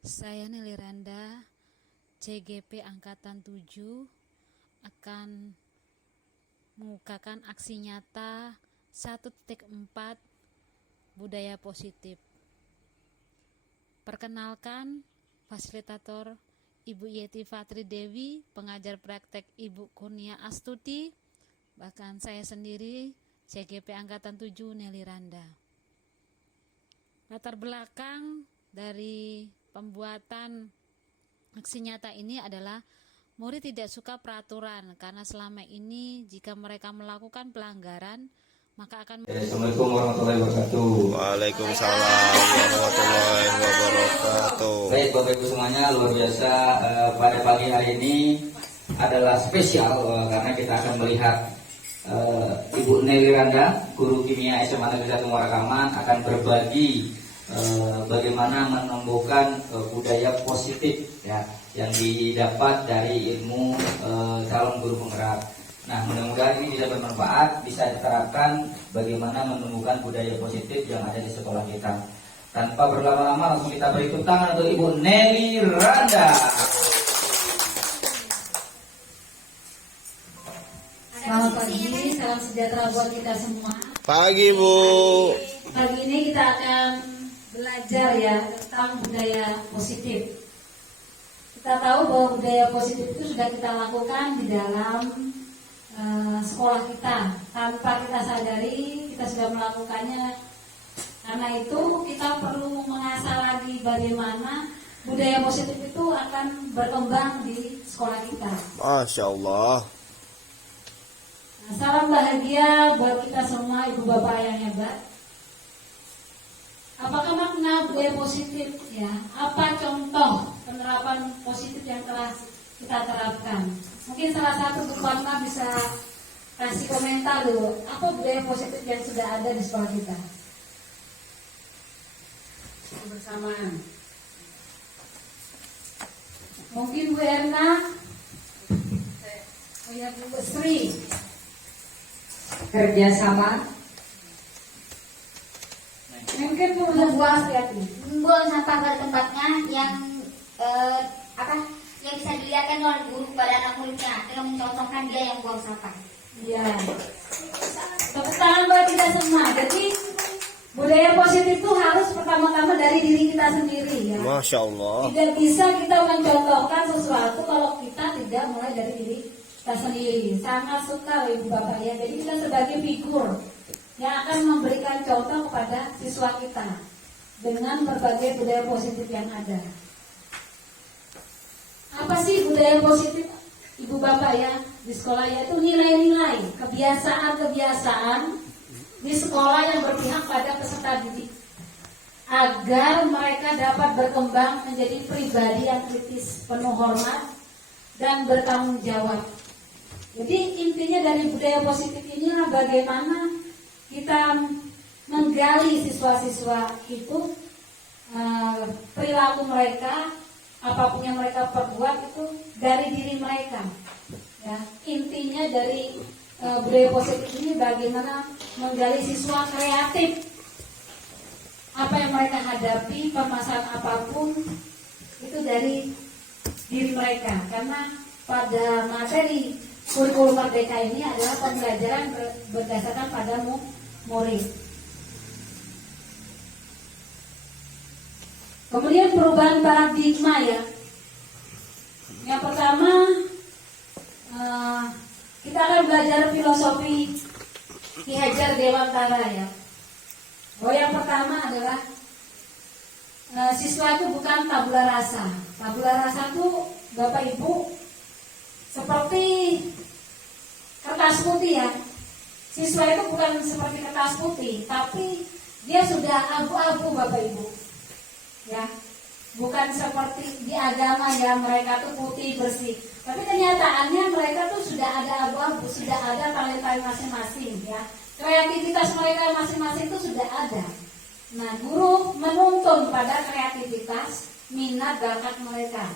Saya Nelly Randa, CGP Angkatan 7 akan mengukakan aksi nyata 1.4 budaya positif. Perkenalkan, fasilitator Ibu Yeti Fatri Dewi, pengajar praktek Ibu Kurnia Astuti, bahkan saya sendiri CGP Angkatan 7 Nelly Randa. Latar belakang dari pembuatan aksi nyata ini adalah murid tidak suka peraturan karena selama ini jika mereka melakukan pelanggaran maka akan. Assalamualaikum warahmatullahi wabarakatuh. Waalaikumsalam warahmatullahi wabarakatuh. Baik Bapak Ibu semuanya, luar biasa pada pagi hari ini adalah spesial karena kita akan melihat Ibu Nelly Randa, guru kimia SMA Negeri 1 Muarakaman akan berbagi bagaimana menumbuhkan budaya positif ya yang didapat dari ilmu calon guru penggerak. Nah, mudah-mudahan ini bisa bermanfaat, bisa diterapkan bagaimana menumbuhkan budaya positif yang ada di sekolah kita. Tanpa berlama-lama langsung kita beri tepuk tangan untuk Ibu Nelly Randa. Selamat pagi, salam sejahtera buat kita semua. Pagi Bu. Pagi ini kita akan belajar ya tentang budaya positif. Kita tahu bahwa budaya positif itu sudah kita lakukan di dalam sekolah kita. Tanpa kita sadari kita sudah melakukannya. Karena itu kita perlu mengasah lagi bagaimana budaya positif itu akan berkembang di sekolah kita. Masya Allah. Nah, salam bahagia buat kita semua, ibu bapak yang hebat. Apakah makna budaya positif ya? Apa contoh penerapan positif yang telah kita terapkan? Mungkin salah satu Bu Fatma bisa kasih komentar dulu. Apa budaya positif yang sudah ada di sekolah kita? Kebersamaan. Mungkin Bu Erna. Oh ya, Bu Sri. Kerjasama, Mungkin Bu buang hati. membuang sampah pada tempatnya yang yang bisa dilihatkan oleh guru kepada anak muridnya dengan mencontohkan dia yang buang sampah. Iya. Tepuk tangan buat kita semua. Jadi budaya positif itu harus pertama-tama dari diri kita sendiri ya. Masya Allah. Tidak bisa kita mencontohkan sesuatu kalau kita tidak mulai dari diri kita sendiri. Sangat suka Ibu Bapak ya. Jadi kita sebagai figur yang akan memberikan contoh kepada siswa kita dengan berbagai budaya positif yang ada. Apa sih budaya positif Ibu Bapak ya di sekolah? Yaitu nilai-nilai, kebiasaan-kebiasaan di sekolah yang berpihak pada peserta didik agar mereka dapat berkembang menjadi pribadi yang kritis, penuh hormat dan bertanggung jawab. Jadi intinya dari budaya positif inilah bagaimana kita menggali siswa-siswa itu perilaku mereka, apapun yang mereka perbuat itu dari diri mereka. Ya, intinya dari budaya positif ini bagaimana menggali siswa kreatif. Apa yang mereka hadapi, permasalahan apapun itu dari diri mereka. Karena pada materi kurikulum merdeka ini adalah pembelajaran berdasarkan pada murid. Kemudian perubahan paradigma ya. Yang pertama kita akan belajar filosofi Ki Hajar Dewantara ya. Bahwa yang pertama adalah siswa itu bukan tabula rasa. Tabula rasa itu Bapak Ibu seperti kertas putih ya. Siswa itu bukan seperti kertas putih, tapi dia sudah abu-abu Bapak Ibu. Ya, bukan seperti di agama ya mereka tuh putih bersih. Tapi kenyataannya mereka tuh sudah ada abu-abu, sudah ada talenta masing-masing ya. Kreativitas mereka masing-masing itu sudah ada. Nah, guru menuntun pada kreativitas, minat, bakat mereka.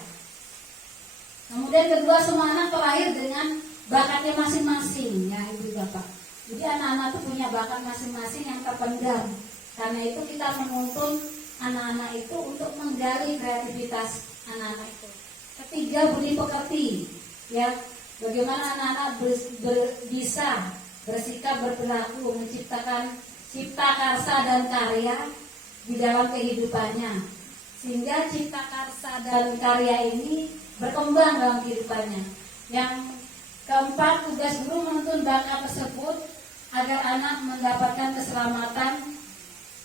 Kemudian kedua, semua anak terlahir dengan bakatnya masing-masing ya Ibu Bapak. Jadi anak-anak itu punya bakat masing-masing yang terpendam. Karena itu kita menuntun anak-anak itu untuk menggali kreativitas anak-anak itu. Ketiga, budi pekerti, ya, bagaimana anak-anak bisa bersikap, berperilaku, menciptakan cipta karsa dan karya di dalam kehidupannya, sehingga cipta karsa dan karya ini berkembang dalam kehidupannya. Yang keempat, tugas guru menuntun bakat tersebut agar anak mendapatkan keselamatan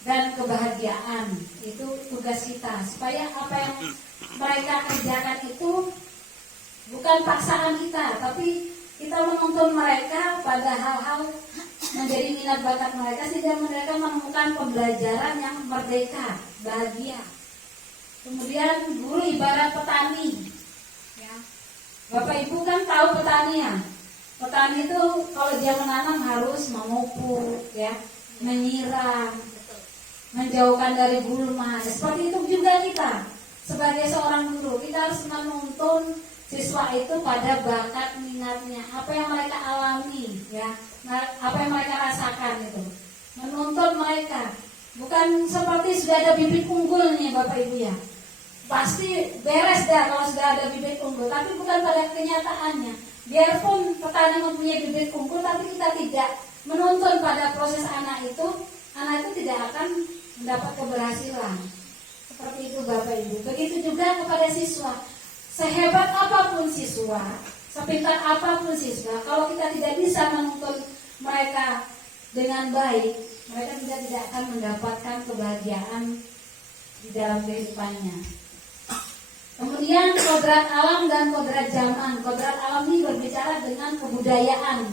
dan kebahagiaan. Itu tugas kita, supaya apa yang mereka kerjakan itu bukan paksaan kita, tapi kita menuntun mereka pada hal-hal menjadi minat bakat mereka, sehingga mereka menemukan pembelajaran yang merdeka, bahagia. Kemudian guru ibarat petani, ya. Bapak Ibu kan tahu petani ya. Petani itu kalau dia menanam harus memupuk, ya, menyiram, menjauhkan dari gulma. Seperti itu juga kita sebagai seorang guru, kita harus menuntun siswa itu pada bakat minatnya, apa yang mereka alami, ya, apa yang mereka rasakan itu, menuntun mereka. Bukan seperti sudah ada bibit unggul nih Bapak Ibu ya, pasti beres dah kalau sudah ada bibit unggul, tapi bukan pada kenyataannya. Biarpun petani mempunyai bibit unggul, tapi kita tidak menuntun pada proses anak itu tidak akan mendapat keberhasilan. Seperti itu Bapak Ibu. Begitu juga kepada siswa. Sehebat apapun siswa, sepintar apapun siswa, kalau kita tidak bisa menuntun mereka dengan baik, mereka tidak akan mendapatkan kebahagiaan di dalam kehidupannya. Kemudian kodrat alam dan kodrat zaman. Kodrat alam ini berbicara dengan kebudayaan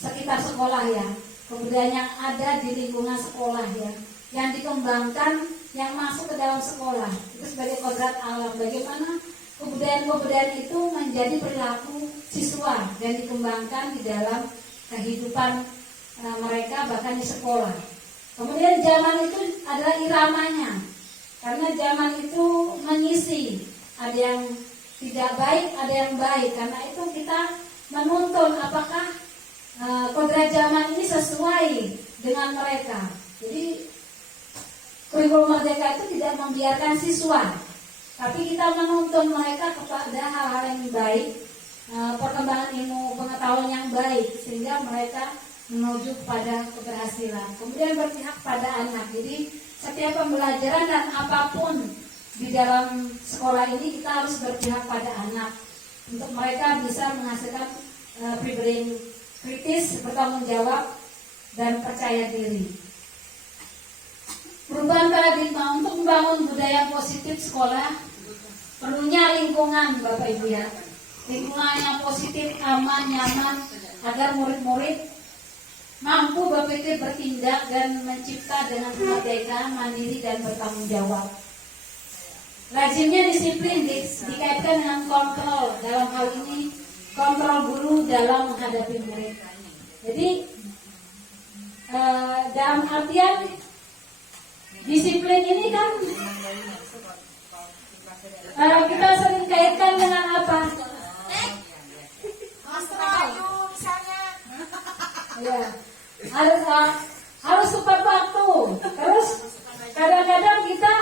sekitar sekolah ya, kebudayaan yang ada di lingkungan sekolah ya, yang dikembangkan, yang masuk ke dalam sekolah. Itu sebagai kodrat alam. Bagaimana kebudayaan-kebudayaan itu menjadi perilaku siswa dan dikembangkan di dalam kehidupan mereka bahkan di sekolah. Kemudian zaman itu adalah iramanya, karena zaman itu mengisi, ada yang tidak baik, ada yang baik. Karena itu kita menuntun apakah kodrat zaman ini sesuai dengan mereka. Jadi kurikulum merdeka itu tidak membiarkan siswa, tapi kita menuntun mereka kepada hal-hal yang baik, perkembangan ilmu pengetahuan yang baik, sehingga mereka menuju pada keberhasilan. Kemudian berpihak pada anak. Jadi setiap pembelajaran dan apapun di dalam sekolah ini kita harus berpihak pada anak, untuk mereka bisa menghasilkan pribadi yang kritis, bertanggung jawab, dan percaya diri. Perubahan paradigma untuk membangun budaya positif sekolah perlunya lingkungan Bapak Ibu ya, lingkungan yang positif, aman, nyaman, agar murid-murid mampu berpikir, bertindak, dan mencipta dengan merdeka, mandiri, dan bertanggung jawab. Lazimnya disiplin dikaitkan dengan kontrol, dalam hal ini kontrol guru dalam menghadapi murid. Jadi dalam artian disiplin ini kan kita sering kaitkan dengan apa? Ya, harus tepat waktu. Terus kadang-kadang kita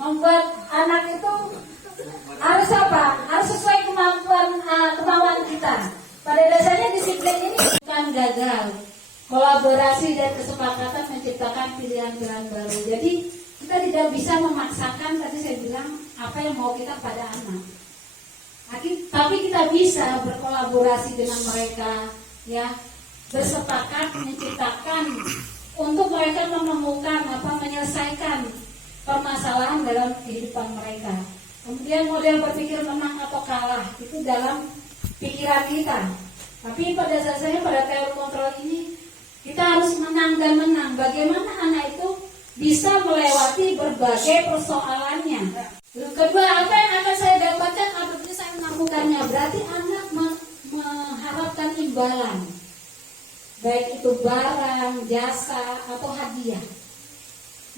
membuat anak itu harus harus sesuai kemauan kita. Pada dasarnya disiplin ini bukan gagal. Kolaborasi dan kesepakatan menciptakan pilihan-pilihan baru. Jadi kita tidak bisa memaksakan, tadi saya bilang, apa yang mau kita pada anak. Tapi kita bisa berkolaborasi dengan mereka, ya, bersepakat menciptakan untuk mereka menemukan menyelesaikan permasalahan dalam kehidupan mereka. Kemudian model berpikir menang atau kalah itu dalam pikiran kita. Tapi pada dasarnya pada teori kontrol ini kita harus menang dan menang. Bagaimana anak itu bisa melewati berbagai persoalannya. Yang kedua, apa yang akan saya dapatkan apabila saya melakukannya? Berarti anak mengharapkan imbalan, baik itu barang, jasa, atau hadiah.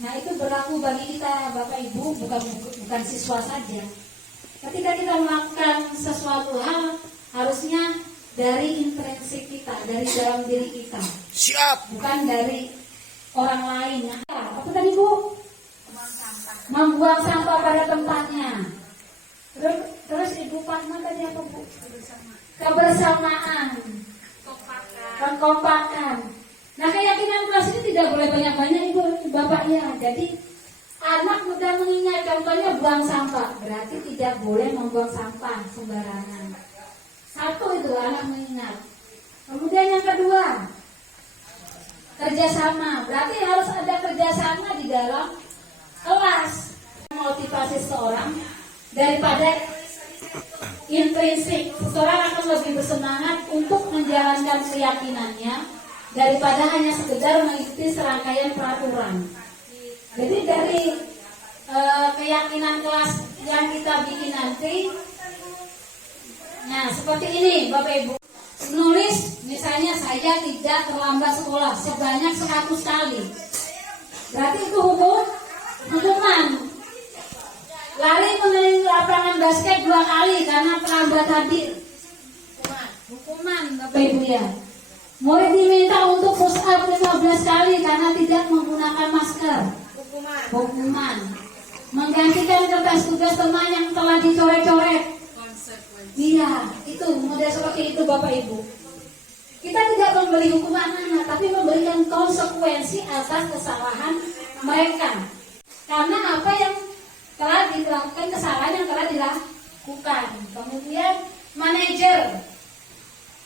Nah, itu berlaku bagi kita Bapak Ibu, bukan siswa saja. Ketika kita melakukan sesuatu hal, harusnya dari intrinsik kita, dari dalam diri kita. Siap. Bukan dari orang lain. Apa tadi Bu? membuang sampah pada tempatnya. Terus Ibu Fatma tadi apa Bu? Kebersamaan, kekompakan. Nah, keyakinan kelas ini tidak boleh banyak-banyak Ibu Bapak ya. Jadi anak mudah mengingat, contohnya buang sampah, berarti tidak boleh membuang sampah sembarangan. Satu itu anak mengingat. Kemudian yang kedua, kerjasama. Berarti harus ada kerjasama di dalam kelas. Motivasi seseorang daripada intrinsik. Seseorang akan lebih bersemangat untuk menjalankan keyakinannya daripada hanya sekedar mengikuti serangkaian peraturan. Jadi dari keyakinan kelas yang kita bikin nanti, nah seperti ini Bapak Ibu, menulis misalnya saya tidak terlambat sekolah sebanyak 100 kali, berarti itu hukuman. Lari mengelilingi lapangan basket 2 kali karena terlambat hadir, hukuman Bapak Ibu ya. Murid diminta untuk push up 15 kali karena tidak menggunakan masker, hukuman. Menggantikan kertas tugas teman yang telah dicoret-coret, iya, itu model seperti itu Bapak Ibu. Kita tidak memberi hukuman anak, tapi memberikan konsekuensi atas kesalahan mereka. Karena apa yang telah dilakukan, kesalahan yang telah dilakukan. Kemudian manajer,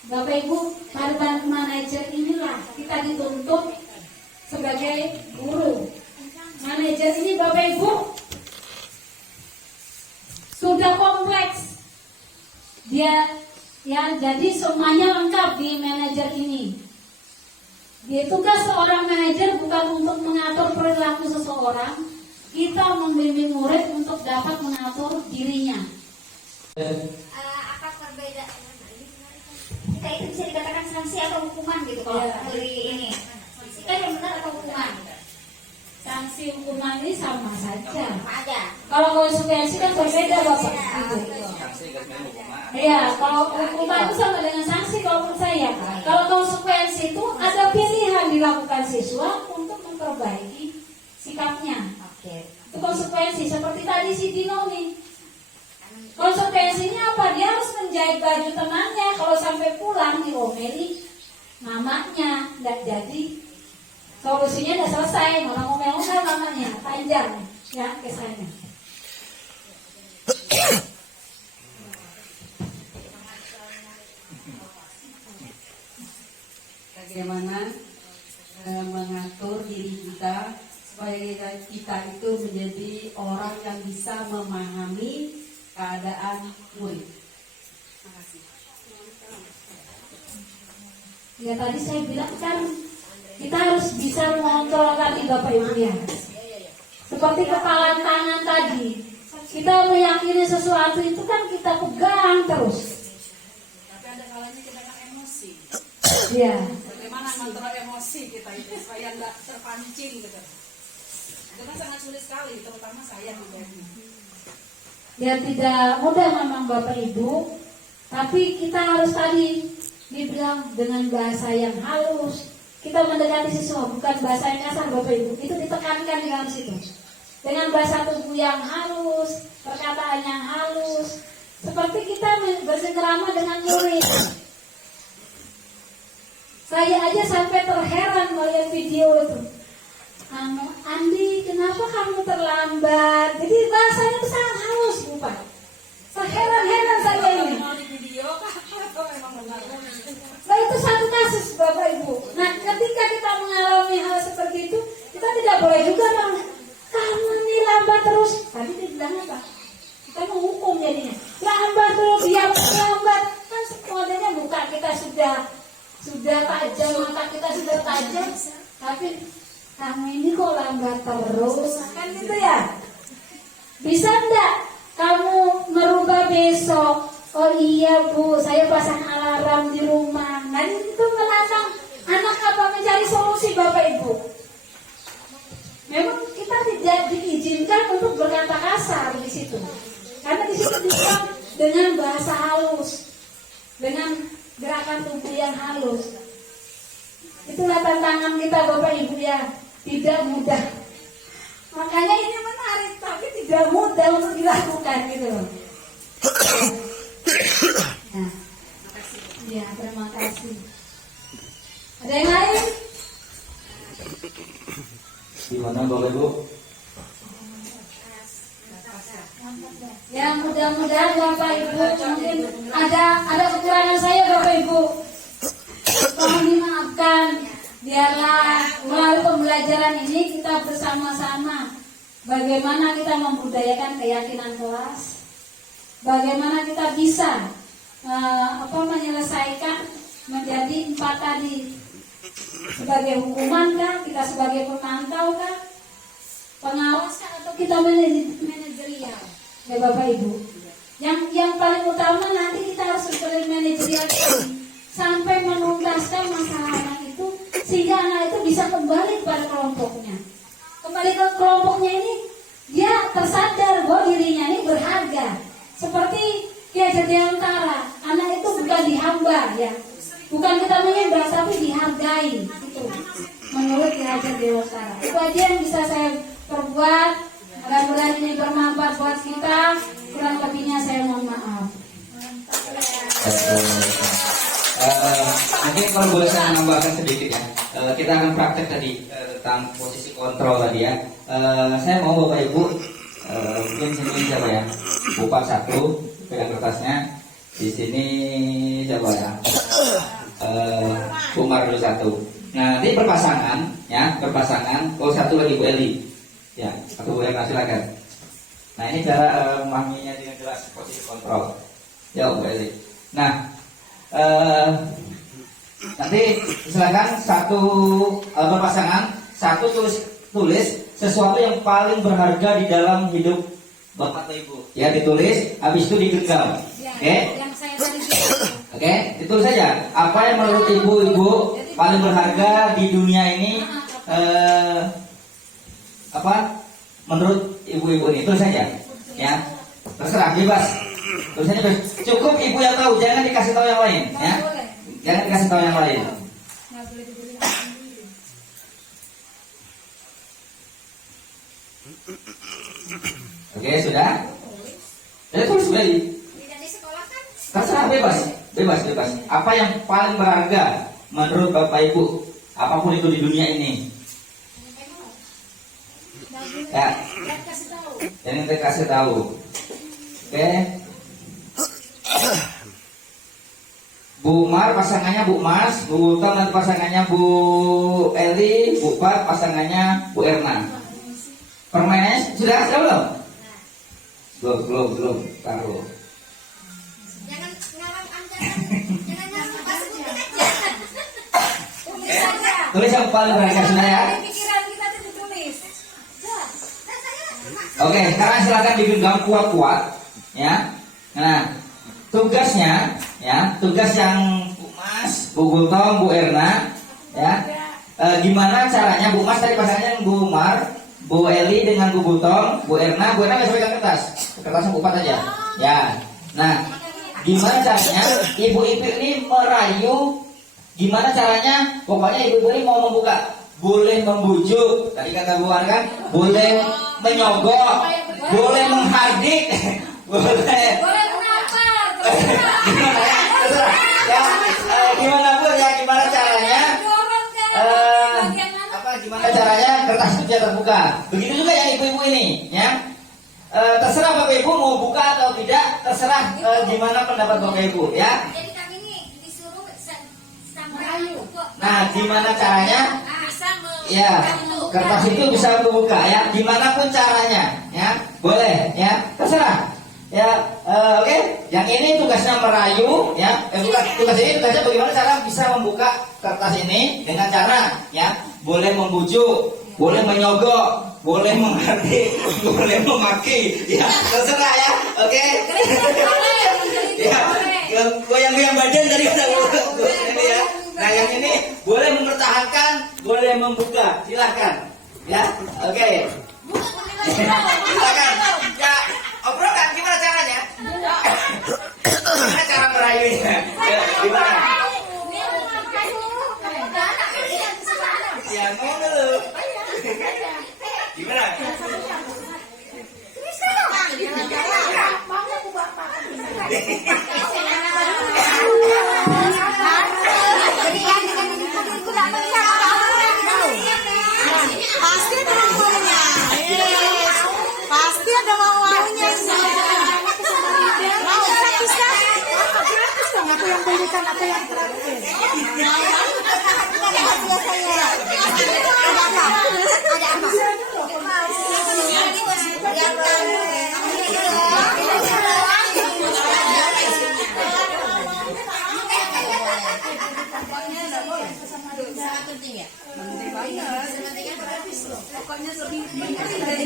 Bapak Ibu, pada manajer inilah kita dituntut sebagai guru. Manajer ini Bapak Ibu sudah kompleks. Dia ya, jadi semuanya lengkap di manajer ini. Dia tugas seorang manajer bukan untuk mengatur perilaku seseorang, kita membimbing murid untuk dapat mengatur dirinya. Apa perbedaan? Kita itu bisa dikatakan sanksi atau hukuman gitu kalau dari ini. Kita yang benar atau hukuman? Sanksi hukuman ini sama saja. Sama aja. Kalau konsekuensi kan berbeda Bapak Ibu. Iya, kalau hukuman itu sama dengan sanksi kalau menurut saya. Kalau konsekuensi itu ada pilihan dilakukan siswa untuk memperbaiki sikapnya. Oke. Itu konsekuensi. Seperti tadi si Dino nih. Konsekuensinya apa? Dia harus menjahit baju temannya. Kalau sampai pulang diomeli mamanya, nggak jadi. Solusinya udah selesai, malah ngomel-ngomel mamanya, panjang ya kisahnya. Bagaimana mengatur diri kita supaya kita itu menjadi orang yang bisa memahami keadaan murid. Terima kasih. Ya tadi saya bilang kan kita harus bisa mengontrol tadi Bapak Ibu ya. Seperti kepalan tangan tadi, kita meyakini sesuatu itu kan kita pegang terus. Tapi ada kalanya kita kan emosi. Iya. Bagaimana mengontrol emosi kita itu supaya nggak terpancing gitu. Itu kan sangat sulit sekali, terutama saya pribadi. Ya tidak mudah memang Bapak Ibu, tapi kita harus tadi dibilang dengan bahasa yang halus. Kita mendekati siswa bukan bahasa yang kasar Bapak Ibu, itu ditekankan di dalam situ. Dengan bahasa tubuh yang halus, perkataan yang halus, seperti kita bersengkrama dengan murid. Saya aja sampai terheran melihat video itu. Andi, kenapa kamu terlambat? Jadi bahasanya itu sangat halus, Bapak. Heran saya ini. Nah itu satu kasus Bapak Ibu. Nah ketika kita mengalami hal seperti itu, kita tidak boleh juga bang, kamu ini lambat terus. Tadi dia bilang apa? Kita menghukum jadinya. Lambat terus, dia lambat. Kan semuanya muka kita sudah tajam, mata kita sudah tajam. Tapi kamu ini kok lambat terus? Kan gitu ya. Bisa enggak kamu merubah besok? Oh iya Bu, saya pasang alarm di rumah. Nah itu menantang anak apa mencari solusi Bapak Ibu. Memang kita tidak diizinkan untuk berkata kasar di situ, karena di situ dibilang dengan bahasa halus, dengan gerakan tubuh yang halus. Itulah tantangan kita Bapak Ibu ya, tidak mudah. Makanya ini menarik, tapi tidak mudah untuk dilakukan gitu loh. Nah, ya terima kasih. Ada yang lain? Gimana Bapak Ibu? Ya mudah-mudahan Bapak Ibu mungkin ada kekurangan saya Bapak Ibu. Mohon dimaafkan. Biarlah melalui pembelajaran ini kita bersama-sama bagaimana kita membudayakan keyakinan kelas, bagaimana kita bisa menyelesaikan menjadi 4 tadi, sebagai hukuman kah, kita sebagai pemantau kah, pengawas kah, atau kita manajerial ya Bapak Ibu. Yang paling utama nanti kita harus berperan manajerial sampai menuntaskan masalah anak itu, sehingga anak itu bisa kembali kepada kelompoknya. Kembali ke kelompoknya ini, dia tersadar bahwa dirinya ini berharga. Seperti Ki Hajar Dewantara, anak itu bukan dihamba ya, bukan kita menyembah tapi dihargai. Itu menurut Ki Hajar Dewantara. Itu aja yang bisa saya perbuat. Mudah-mudahan ini bermanfaat buat kita. Kurang lebihnya saya mohon maaf. Mungkin kalau boleh saya menambahkan sedikit ya. Kita akan praktek tadi tentang posisi kontrol tadi ya. Saya mau Bapak Ibu mungkin sini siapa ya? Bupat 1 pegang kertasnya. Di sini siapa ya? Umar dulu 1. Nah nanti berpasangan ya, berpasangan. Kalau 1 lagi Bu Eli. Ya, atau Bu Eli silakan. Nah ini cara memahaminya dengan jelas posisi kontrol. Ya Bu Eli. Nah nanti silakan 1 berpasangan, 1 tulis sesuatu yang paling berharga di dalam hidup Bapak atau Ibu. Ya ditulis, habis itu digenggam. Oke? Yang saya tadi Oke, ditulis saja. Apa yang menurut ibu-ibu paling berharga di dunia ini? Apa? Menurut ibu-ibu ini, tulis saja. Ya, terserah, bebas. Tulisannya bebas. Cukup ibu yang tahu, jangan dikasih tahu yang lain. Ya, jangan dikasih tahu yang lain. Oke, sudah. Jadi tulis lagi. Tidak di sekolah kan? Terserah, bebas. Bebas. Apa yang paling berharga menurut Bapak Ibu? Apapun itu di dunia ini. Ya. Yang kita kasih tahu. Oke. Bu Mar pasangannya Bu Mas, Bu Gultom dan pasangannya Bu Eli, Bu Pat pasangannya Bu Erna. Permainannya sudah belum? Belum. Taruh. Jangan ngarang jangan ngarang masuk aja. Tulis saja. Tulis yang paling berharga sudah ya. Pikiran kita itu ditulis. Oke, sekarang silakan digenggam kuat-kuat, ya. Nah, tugasnya, ya, tugas yang Bu Mas, Bu Gultom, Bu Erna, ya. Gimana caranya Bu Mas tadi pasangannya Bu Mar, Bu Eli dengan Bu Gultom, Bu Erna bisa pegang kertasnya Bu Pat aja, ya. Nah, gimana caranya ibu-ibu ini merayu? Gimana caranya? Pokoknya ibu-ibu ini mau membuka, boleh membujuk, tadi kata Bu Ar kan, boleh menyogok, boleh menghardik, boleh menampar. terserah. Ya, gimana Bu ya, gimana caranya? Gimana caranya kertas itu bisa terbuka? Begitu juga yang ibu-ibu ini, ya. Terserah Bapak Ibu mau buka atau tidak, terserah gimana pendapat Bapak Ibu, ya. Jadi kami ini disuruh sampai Nah, gimana caranya? bisa Ya, kertas itu bisa membuka ya, gimana pun caranya, ya, boleh, ya, terserah, ya, oke. Yang ini tugasnya merayu, ya, tugas ini tugasnya bagaimana cara bisa membuka kertas ini dengan cara, ya, boleh membujuk, boleh menyogok, boleh menghardik, boleh memaki, ya, terserah ya, oke. Ya, goyang-goyang badan dari ini ya. Nah yang ini boleh mempertahankan, boleh membuka, silakan, ya, oke. Silakan, ya, obrolkan gimana caranya? Gimana cara merayunya? Gimana? Ya ngomong dulu. Gimana? Pasti ada maunya. Pasti ada maunya. Mau gratis kan? Gratis dong. Aku yang belikan, aku yang terakhir. Ada apa? Pokoknya lebih penting dari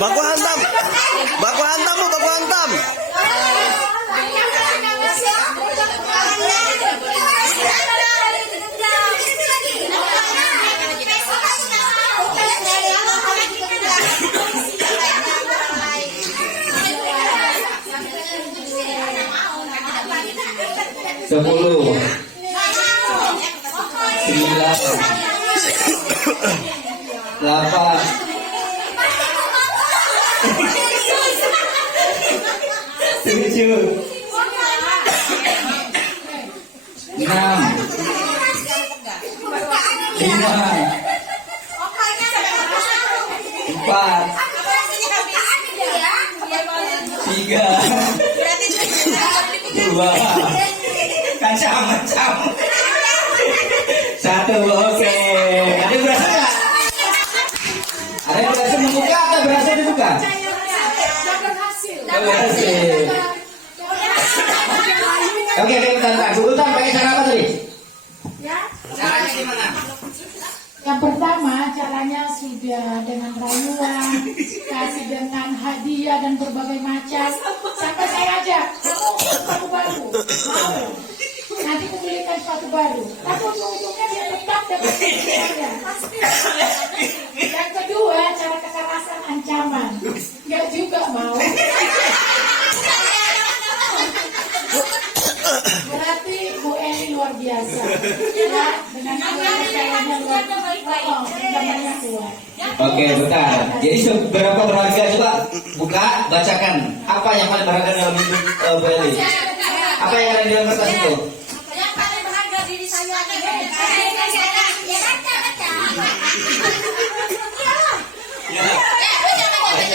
Baku hantam. Baku hantam, Bu, baku hantam. Sepuluh, 9, 8, 7, 6, 5, 4, 3, 2, macam-macam. 1, oke. Ada yang berhasil nggak? Ada yang berhasil membuka atau berhasil dibuka? Berhasil. Oke, bentar. Urutan pakai cara apa tadi? Caranya gimana? Yang pertama caranya sudah dengan rayuan, kasih dengan hadiah dan berbagai macam. Sampai saya ajak, kamu sepatu baru, mau? Nanti membelikan sepatu baru. Tapi ujung-ujungnya dia tetap dapat hadiahnya. Yang kedua cara kekerasan ancaman, nggak juga mau. Berarti Bu Eni luar biasa, ya, dengan kepercayaannya luar namanya kuat. Oke, bentar. Jadi seberapa berharga, coba buka, bacakan. Apa yang paling berharga dalam hidup Bu Eli? Apa yang ada di dalam kertas itu? Yang paling berharga diri saya.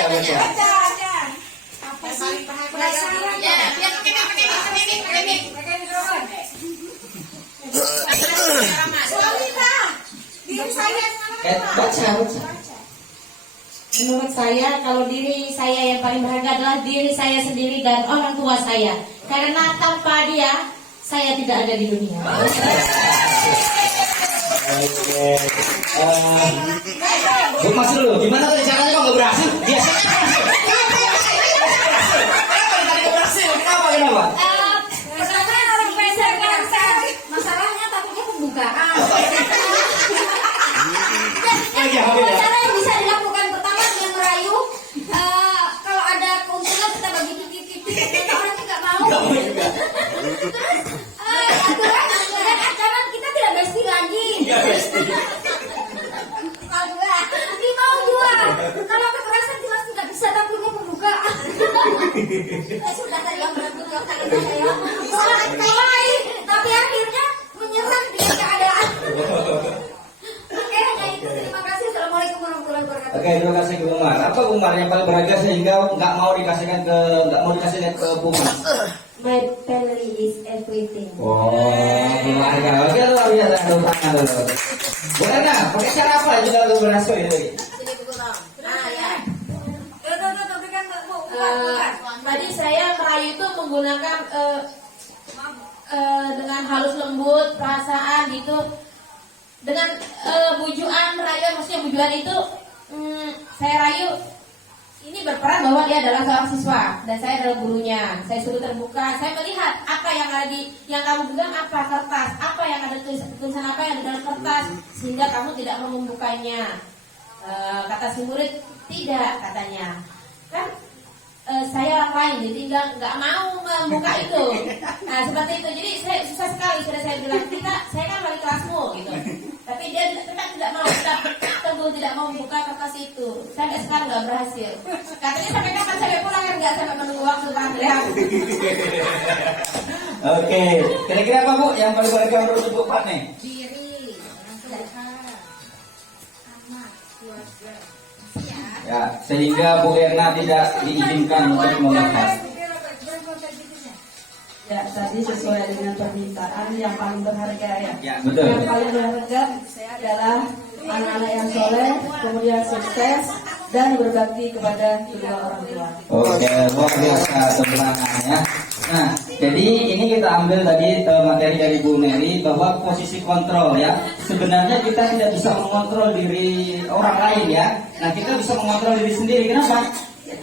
Baca. Apa sih? Penasaran ya? Biar pakai. Diri saya. Baca. Menurut saya, kalau diri saya yang paling berharga adalah diri saya sendiri dan orang tua saya. Karena tanpa dia, saya tidak ada di dunia. Oke. Bu Mas dulu, gimana tadi caranya kok nggak berhasil? Biasanya berhasil. Kenapa? Pertama orang peser kan masalahnya takutnya pembukaan. Cara yang bisa dilakukan pertama dengan merayu, kalau ada keuntungan kita bagi tipis-tipis, orang nggak mau. Aturan dan ancaman kita tidak mesti lagi. Tapi mau jual. Kalau kekerasan jelas tidak bisa, tapi mau pembukaan. Sudah tadi yang berat-berat kali saya. Mulai, tapi akhirnya menyerah dengan keadaan. Oke, hanya itu. Terima kasih. Assalamualaikum warahmatullahi wabarakatuh. Oke, terima kasih Bu Umar. Apa Bu Umar yang paling berharga sehingga nggak mau dikasihkan ke Bu Umar? My family is everything. Oh, berharga. Oke, luar biasa. Tepuk tangan dulu. Bu Erna, pakai cara apa juga lu berhasil ini? Tadi saya merayu itu menggunakan dengan halus lembut, perasaan gitu, dengan bujuan merayu, maksudnya bujuan itu saya rayu ini berperan bahwa dia adalah seorang siswa dan saya adalah gurunya. Saya suruh terbuka, saya melihat apa yang ada yang kamu pegang, apa kertas, apa yang ada tulisan apa yang ada dalam kertas, sehingga kamu tidak mau membukanya. Kata si murid, tidak katanya, kan saya orang lain, jadi nggak mau membuka itu. Nah seperti itu, jadi saya susah sekali. Sudah saya bilang, saya kan wali kelasmu gitu, tapi dia tidak mau, teguh tidak mau membuka kertas itu. Sampai sekarang nggak berhasil. Katanya sampai kapan sampai pulang kan nggak, sampai menunggu waktu panggilan. Oke, kira-kira apa Bu yang paling berharga menurut Bu Pak nih? Diri, orang tua, anak, keluarga. Ya, sehingga Bu Erna tidak diizinkan untuk melepas. Ya, tadi sesuai dengan permintaan yang paling berharga ya. Ya, betul. Yang paling berharga adalah anak-anak yang soleh, kemudian sukses dan berbakti kepada kedua orang tua. Oke, luar biasa sebenarnya. Nah, jadi ini kita ambil tadi materi dari Bu Mary bahwa posisi kontrol ya. Sebenarnya kita tidak bisa mengontrol diri orang lain ya. Nah, kita bisa mengontrol diri sendiri. Kenapa?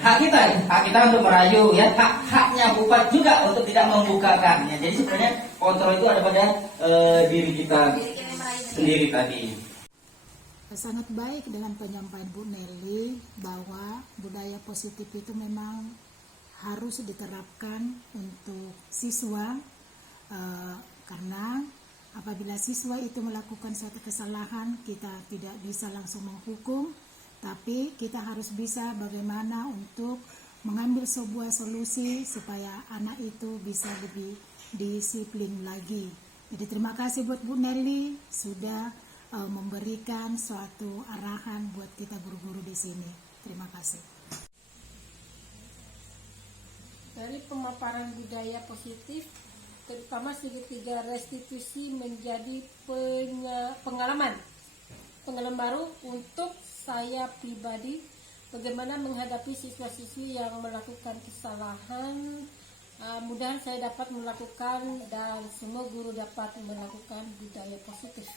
Hak kita untuk merayu ya. Haknya Bupati juga untuk tidak membukakannya. Jadi sebenarnya kontrol itu ada pada diri kita sendiri tadi. Sangat baik dengan penyampaian Bu Nelly bahwa budaya positif itu memang harus diterapkan untuk siswa karena apabila siswa itu melakukan suatu kesalahan, kita tidak bisa langsung menghukum, tapi kita harus bisa bagaimana untuk mengambil sebuah solusi supaya anak itu bisa lebih disiplin lagi. Jadi terima kasih buat Bu Nelly sudah memberikan suatu arahan buat kita guru-guru di sini. Terima kasih. Dari pemaparan budaya positif, terutama segitiga restitusi menjadi pengalaman baru untuk saya pribadi, bagaimana menghadapi siswa-siswi yang melakukan kesalahan. Mudah saya dapat melakukan dan semua guru dapat melakukan budaya positif.